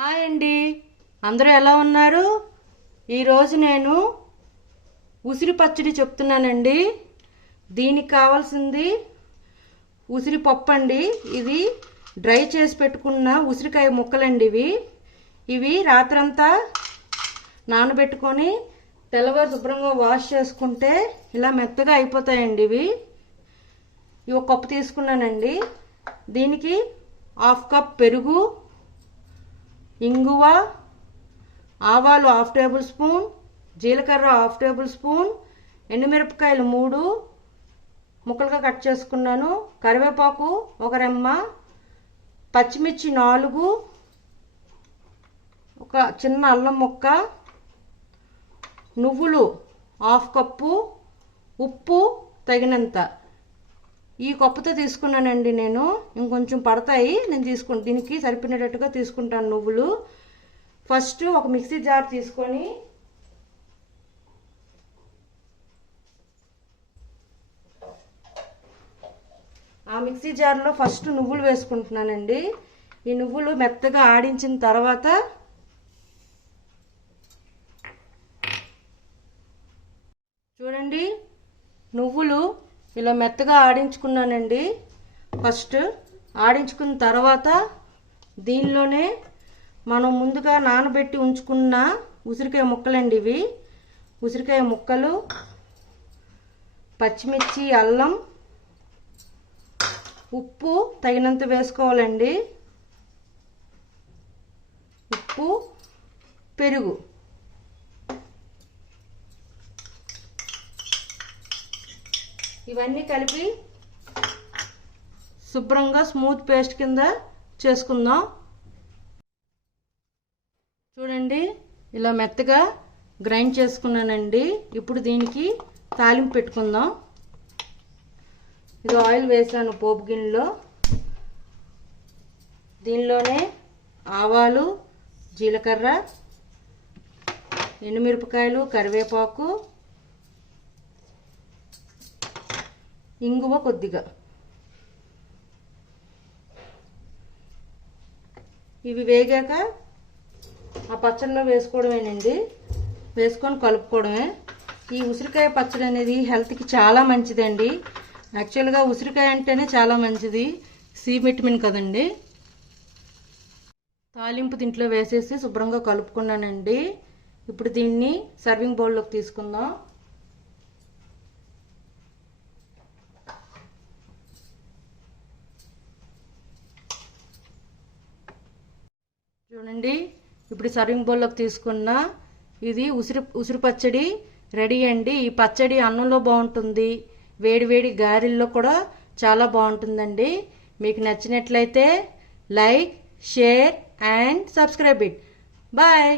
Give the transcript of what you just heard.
Hi అండి, అందరూ ఎలా ఉన్నారు? ఈరోజు నేను ఉసిరి పచ్చడి చెప్తున్నానండి. దీనికి కావాల్సింది ఉసిరి పప్పు అండి. ఇది డ్రై చేసి పెట్టుకున్న ఉసిరికాయ ముక్కలండి. ఇవి రాత్రంతా నానబెట్టుకొని తెల్లవారు శుభ్రంగా వాష్ చేసుకుంటే ఇలా మెత్తగా అయిపోతాయండి. ఇవి ఒక కప్పు తీసుకున్నానండి. దీనికి హాఫ్ కప్ పెరుగు, ఇంగువ, ఆవాలు హాఫ్ టేబుల్ స్పూన్, జీలకర్ర హాఫ్ టేబుల్ స్పూన్, ఎండుమిరపకాయలు 3 ముక్కలుగా కట్ చేసుకున్నాను, కరివేపాకు ఒక రెమ్మ, పచ్చిమిర్చి 4, ఒక చిన్న అల్లం ముక్క, నువ్వులు హాఫ్ కప్పు, ఉప్పు తగినంత. ఈ కప్పుతో తీసుకున్నానండి. నేను ఇంకొంచెం పడతాయి, నేను దీనికి సరిపోయేటట్టుగా తీసుకుంటాను నువ్వులు. ఫస్ట్ ఒక మిక్సీ జార్ తీసుకొని ఆ మిక్సీ జార్లో ఫస్ట్ నువ్వులు వేసుకుంటున్నానండి. ఈ నువ్వులు మెత్తగా ఆడించిన తర్వాత చూడండి, నువ్వులు ఇలా మెత్తగా ఆడించుకున్నానండి. ఫస్ట్ ఆడించుకున్న తర్వాత దీనిలోనే మనం ముందుగా నానబెట్టి ఉంచుకున్న ఉసిరికాయ ముక్కలండి. ఇవి ఉసిరికాయ ముక్కలు, పచ్చిమిర్చి, అల్లం, ఉప్పు తగినంత వేసుకోవాలండి. ఉప్పు, పెరుగు, ఇవన్నీ కలిపి శుభ్రంగా స్మూత్ పేస్ట్ కింద చేసుకుందాం. చూడండి, ఇలా మెత్తగా గ్రైండ్ చేసుకున్నానండి. ఇప్పుడు దీనికి తాలింపు పెట్టుకుందాం. ఇది ఆయిల్ వేసాను పోపు గిన్నెలో. దీనిలోనే ఆవాలు, జీలకర్ర, ఎండుమిరపకాయలు, కరివేపాకు, ఇంగువ కొద్దిగా. ఇవి వేగాక ఆ పచ్చడిలో వేసుకోవడమేనండి. వేసుకొని కలుపుకోవడమే. ఈ ఉసిరికాయ పచ్చడి అనేది హెల్త్కి చాలా మంచిదండి. యాక్చువల్గా ఉసిరికాయ అంటేనే చాలా మంచిది, సి విటమిన్ కదండి. తాలింపు దీంట్లో వేసేసి శుభ్రంగా కలుపుకున్నానండి. ఇప్పుడు దీన్ని సర్వింగ్ బౌల్లోకి తీసుకుందాం. చూడండి, ఇప్పుడు సర్వింగ్ బౌల్లోకి తీసుకున్న ఇది ఉసిరి పచ్చడి రెడీ అండి. ఈ పచ్చడి అన్నంలో బాగుంటుంది, వేడి వేడి గారెల్లో కూడా చాలా బాగుంటుందండి. మీకు నచ్చినట్లయితే like, share and subscribe it. Bye.